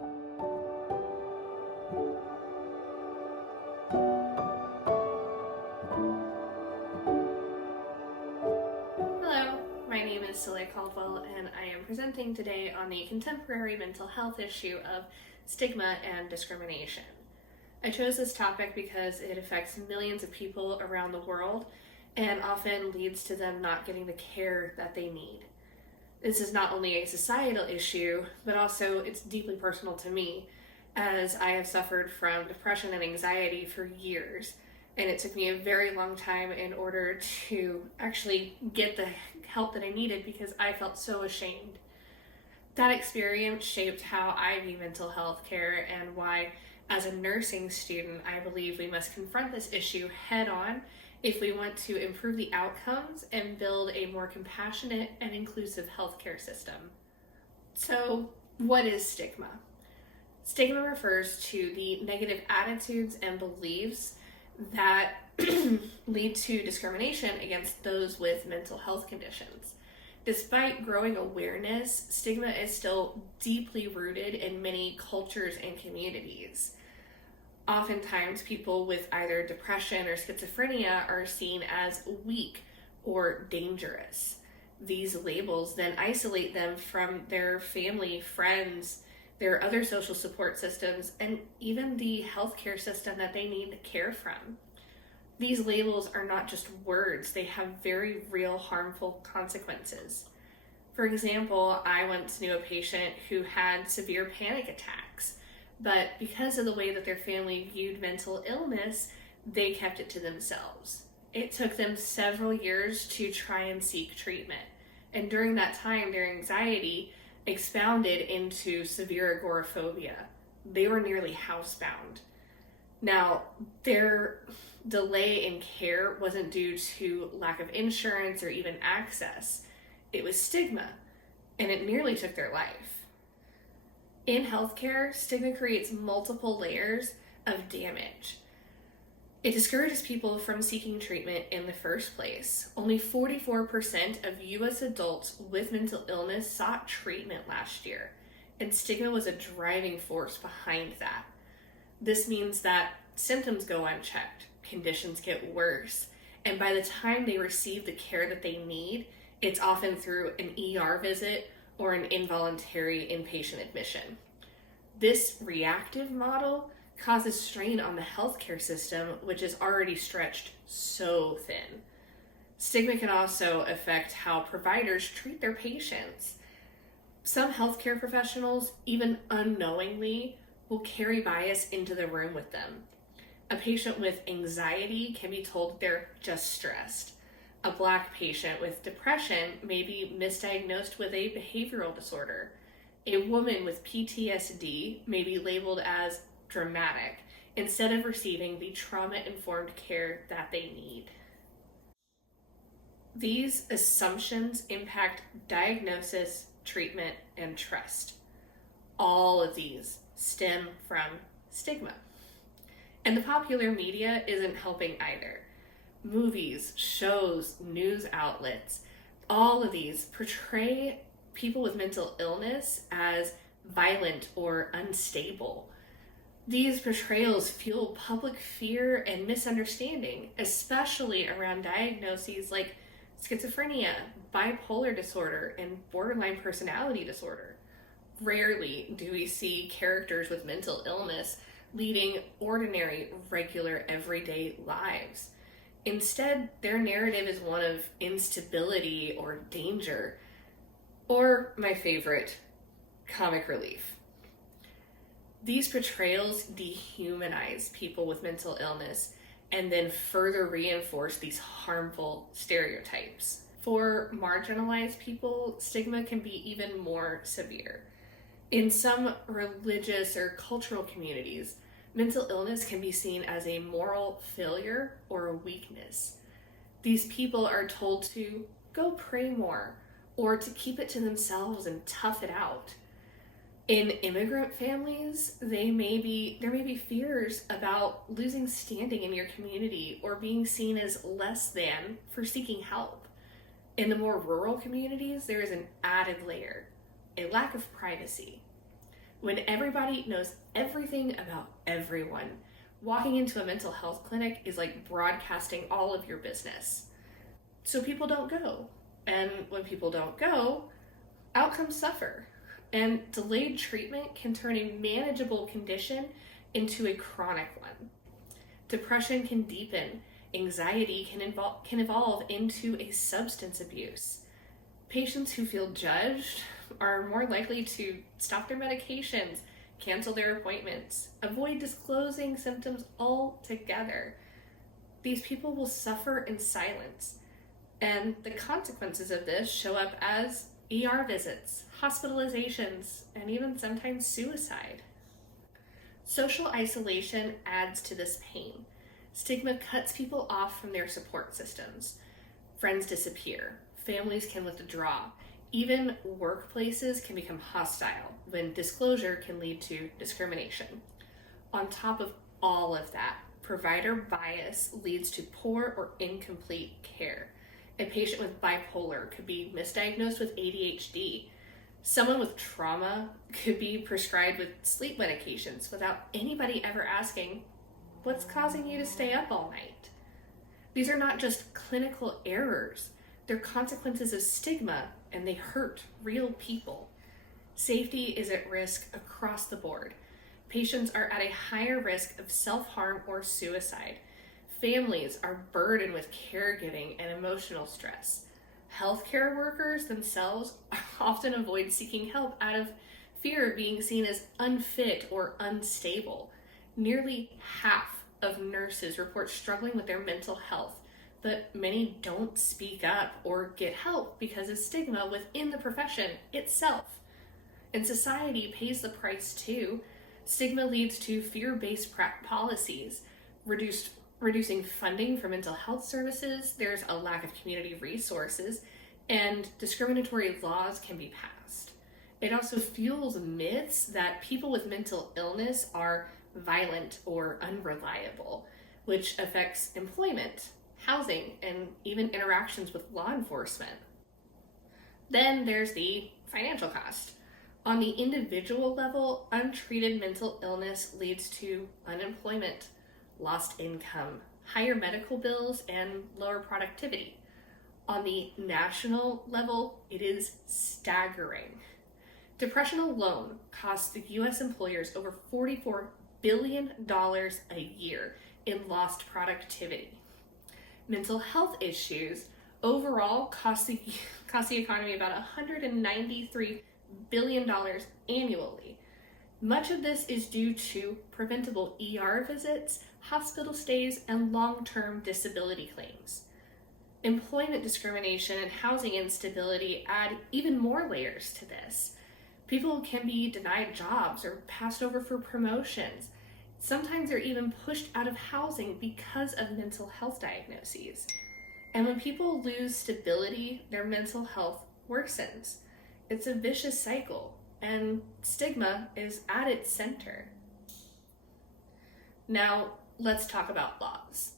Hello, my name is Celia Caldwell, and I am presenting today on the contemporary mental health issue of stigma and discrimination. I chose this topic because it affects millions of people around the world and often leads to them not getting the care that they need. This is not only a societal issue, but also it's deeply personal to me, as I have suffered from depression and anxiety for years. And it took me a very long time in order to actually get the help that I needed because I felt so ashamed. That experience shaped how I view mental health care and why, as a nursing student, I believe we must confront this issue head on if we want to improve the outcomes and build a more compassionate and inclusive healthcare system. So, what is stigma? Stigma refers to the negative attitudes and beliefs that lead to discrimination against those with mental health conditions. Despite growing awareness, stigma is still deeply rooted in many cultures and communities. Oftentimes, people with either depression or schizophrenia are seen as weak or dangerous. These labels then isolate them from their family, friends, their other social support systems, and even the healthcare system that they need care from. These labels are not just words, they have very real harmful consequences. For example, I once knew a patient who had severe panic attacks, but because of the way that their family viewed mental illness, they kept it to themselves. It took them several years to try and seek treatment, and during that time, their anxiety expounded into severe agoraphobia. They were nearly housebound. Now, their delay in care wasn't due to lack of insurance or even access. It was stigma, and it nearly took their life. In healthcare, stigma creates multiple layers of damage. It discourages people from seeking treatment in the first place. Only 44% of US adults with mental illness sought treatment last year, and stigma was a driving force behind that. This means that symptoms go unchecked, conditions get worse, and by the time they receive the care that they need, it's often through an ER visit or an involuntary inpatient admission. This reactive model causes strain on the healthcare system, which is already stretched so thin. Stigma can also affect how providers treat their patients. Some healthcare professionals, even unknowingly, will carry bias into the room with them. A patient with anxiety can be told they're just stressed. A Black patient with depression may be misdiagnosed with a behavioral disorder. A woman with PTSD may be labeled as dramatic instead of receiving the trauma-informed care that they need. These assumptions impact diagnosis, treatment, and trust. All of these stem from stigma. And the popular media isn't helping either. Movies, shows, news outlets, all of these portray people with mental illness as violent or unstable. These portrayals fuel public fear and misunderstanding, especially around diagnoses like schizophrenia, bipolar disorder, and borderline personality disorder. Rarely do we see characters with mental illness leading ordinary, regular, everyday lives. Instead, their narrative is one of instability or danger, or my favorite, comic relief. These portrayals dehumanize people with mental illness and then further reinforce these harmful stereotypes. For marginalized people, stigma can be even more severe. In some religious or cultural communities, mental illness can be seen as a moral failure or a weakness. These people are told to go pray more or to keep it to themselves and tough it out. In immigrant families, there may be fears about losing standing in your community or being seen as less than for seeking help. In the more rural communities, there is an added layer, a lack of privacy. when everybody knows everything about everyone. Walking into a mental health clinic is like broadcasting all of your business. So people don't go. And when people don't go, outcomes suffer. And delayed treatment can turn a manageable condition into a chronic one. Depression can deepen. Anxiety can evolve into a substance abuse. Patients who feel judged are more likely to stop their medications, cancel their appointments, avoid disclosing symptoms altogether. These people will suffer in silence, and the consequences of this show up as ER visits, hospitalizations, and even sometimes suicide. Social isolation adds to this pain. Stigma cuts people off from their support systems. Friends disappear. Families can withdraw. Even workplaces can become hostile when disclosure can lead to discrimination. On top of all of that, provider bias leads to poor or incomplete care. A patient with bipolar could be misdiagnosed with ADHD. Someone with trauma could be prescribed with sleep medications without anybody ever asking, what's causing you to stay up all night? These are not just clinical errors. They're consequences of stigma, and they hurt real people. Safety is at risk across the board. Patients are at a higher risk of self-harm or suicide. Families are burdened with caregiving and emotional stress. Healthcare workers themselves often avoid seeking help out of fear of being seen as unfit or unstable. Nearly half of nurses report struggling with their mental health, but many don't speak up or get help because of stigma within the profession itself. And society pays the price too. Stigma leads to fear-based policies, reducing funding for mental health services, there's a lack of community resources, and discriminatory laws can be passed. It also fuels myths that people with mental illness are violent or unreliable, which affects employment, housing, and even interactions with law enforcement. Then there's the financial cost. On the individual level, untreated mental illness leads to unemployment, lost income, higher medical bills, and lower productivity. On the national level, it is staggering. Depression alone costs the U.S. employers over $44 billion a year in lost productivity. Mental health issues overall cost the economy about $193 billion annually. Much of this is due to preventable ER visits, hospital stays, and long-term disability claims. Employment discrimination and housing instability add even more layers to this. People can be denied jobs or passed over for promotions. Sometimes they're even pushed out of housing because of mental health diagnoses. And when people lose stability, their mental health worsens. It's a vicious cycle, and stigma is at its center. Now, let's talk about laws.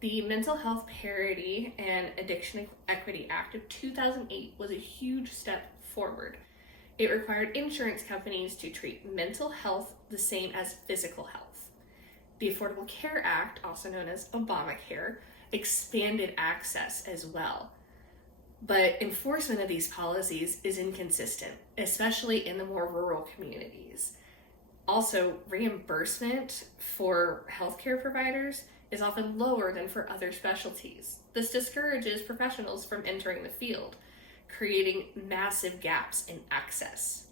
The Mental Health Parity and Addiction Equity Act of 2008 was a huge step forward. It required insurance companies to treat mental health the same as physical health. The Affordable Care Act, also known as Obamacare, expanded access as well. But enforcement of these policies is inconsistent, especially in the more rural communities. Also, reimbursement for healthcare providers is often lower than for other specialties. This discourages professionals from entering the field, creating massive gaps in access.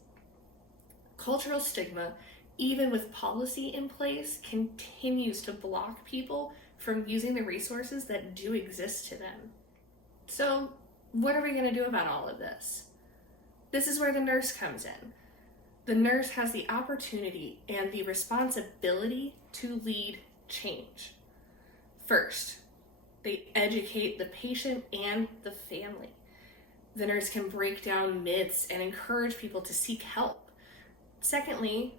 Cultural stigma, even with policy in place, continues to block people from using the resources that do exist to them. So, what are we going to do about all of this? This is where the nurse comes in. The nurse has the opportunity and the responsibility to lead change. First, they educate the patient and the family. The nurse can break down myths and encourage people to seek help. Secondly,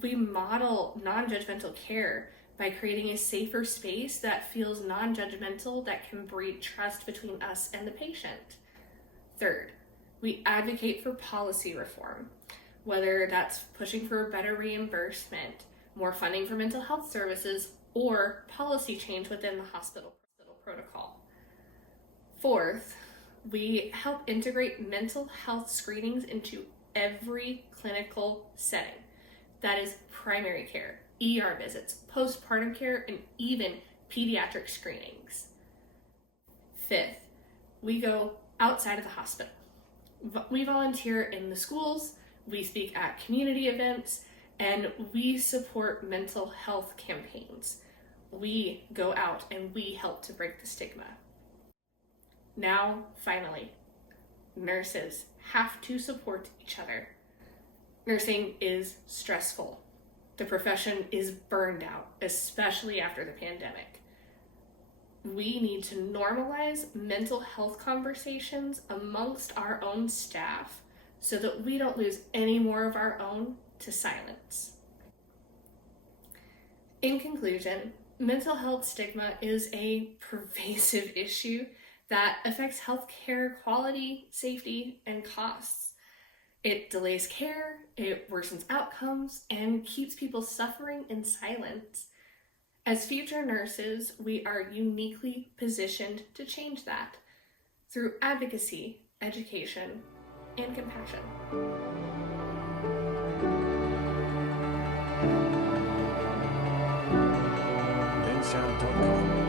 we model non-judgmental care by creating a safer space that feels non-judgmental, that can breed trust between us and the patient. Third, we advocate for policy reform. whether that's pushing for better reimbursement, more funding for mental health services, or policy change within the hospital protocol. Fourth, we help integrate mental health screenings into every clinical setting. That is primary care, ER visits, postpartum care, and even pediatric screenings. Fifth, we go outside of the hospital. We volunteer in the schools, we speak at community events, and we support mental health campaigns. We go out and we help to break the stigma. Now, finally, nurses have to support each other. Nursing is stressful. The profession is burned out, especially after the pandemic. We need to normalize mental health conversations amongst our own staff so that we don't lose any more of our own to silence. In conclusion, mental health stigma is a pervasive issue that affects healthcare quality, safety, and costs. It delays care, it worsens outcomes, and keeps people suffering in silence. As future nurses, we are uniquely positioned to change that through advocacy, education, and compassion. Sound.com